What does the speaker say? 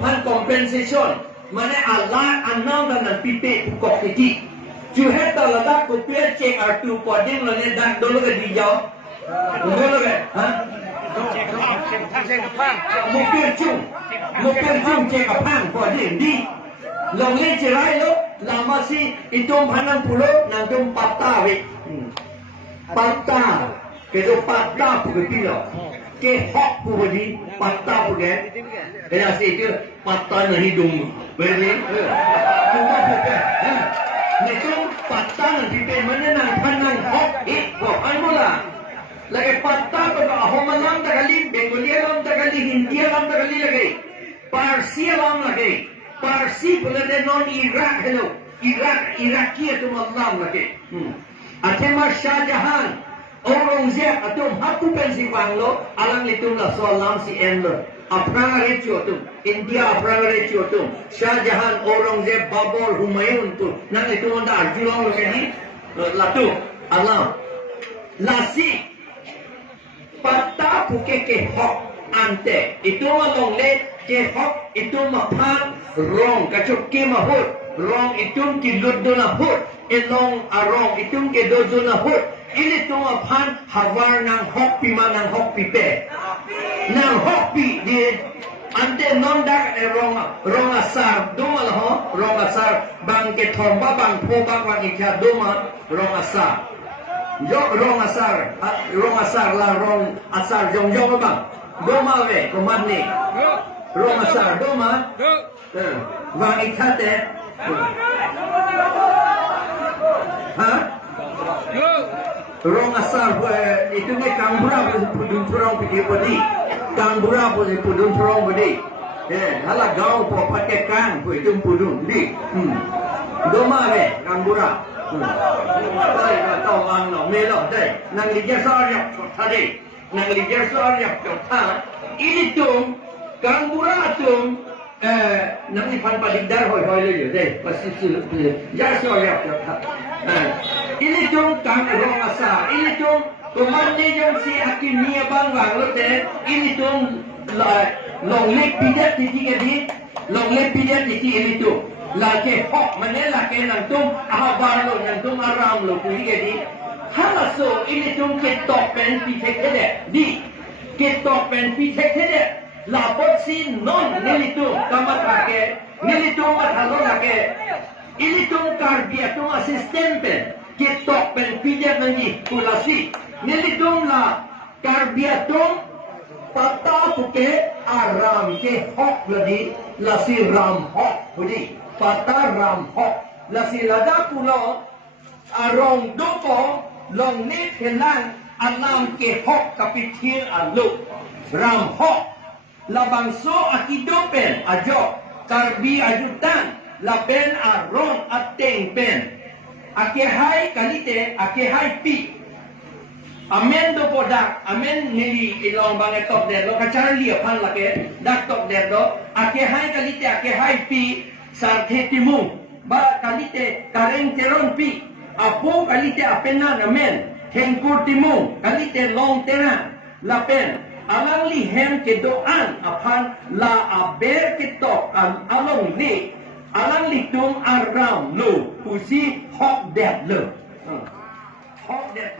pan compensation mana Allah anam dan pipe kok kiki juhe talada kopia cek artu poding lo ne dak dolo ke dijau dolo ke ha mungkin cung cek apang poding di long le cerai lo lama si itum hanang pulo nantum patah we patah kedo patah begitu lo ke hok pudi patah pudi kena si itu patah na hidung beri cuma bukan netum patah nanti pe mana nang panang hok hok anula lagi patah tu ahom malam tak kali Bengali malam tak kali Hindi malam tak kali lagi Parsi malam lagi Parsi boleh non Iraq hello Iraqi itu malam lagi Athema Shah Jahan Aurangzeb atum hatu pensi banglo alang litum la soalam si endo aprang rechu atum India aprang rechu atum Shah Jahan Aurangzeb Babur Humayun tu nang itu onda arjulong lagi latu alam lasi patah puke ke hok ante itu malong le ke hok itu mapan rong kacuk ke mahut rong itu ki dodona hut elong arong itu ke dodona hut ini tu mapan hawar nang hok pi manang hok pi pe nang hok pi di ante non dak rong asar doma lah rong asar bang ke thomba bang pho bang ikha doma rong asar Jo rong asar lah rong asar jong bang doma we komat ni rong asar doma bang ikhate ha rong asar itu ni kangbura pudun turong pergi podi kangbura pudun turong podi hala gaul po pakai kan itu pudun di doma we kangbura đây là tàu hàng nó mê lọ đây năng lý gia so nhập cho ta đây năng lý gia so nhập cho ta ini tum kangbura tum năng lý pan padikdar hoi le đây pasti sulit gia so nhập cho ta ini tum kang rong asa ini tum komande jong si akimia bang wang lo te ini tum long lek pidat titi ke di long lek pidat titi ini tum laki hok mana laki nantum ahbar lo nantum aram lo pui ke di halaso ini tum ketok pen pitek kede di ketok pen pitek kede lapor si non nilitum kamat laki nilitum mathalo laki ini tum karbia tum asistente ketok pen pitek nanti kulasi nilitum la karbia tum patah puke aram ke hok lagi lasi ram hok pudi patah ram hok lasi lada pulau arong dopo long ni kelang alam ke hok kapitir alu ram hok labang so akidopen ajo karbi ajutan lapen arong ateng pen akehai kalite akehai pi amen do podak amen nili ilong bangai top der lo kacara lia pan lake dak top der do akehai kalite akehai pi sarthe timu ba kalite kareng teron pi apo kalite apena namen thengkur timu kalite long tera lapen alang li hem ke doan apan la aber ke tok along li alang li tum aram lo usi hok der lo hok der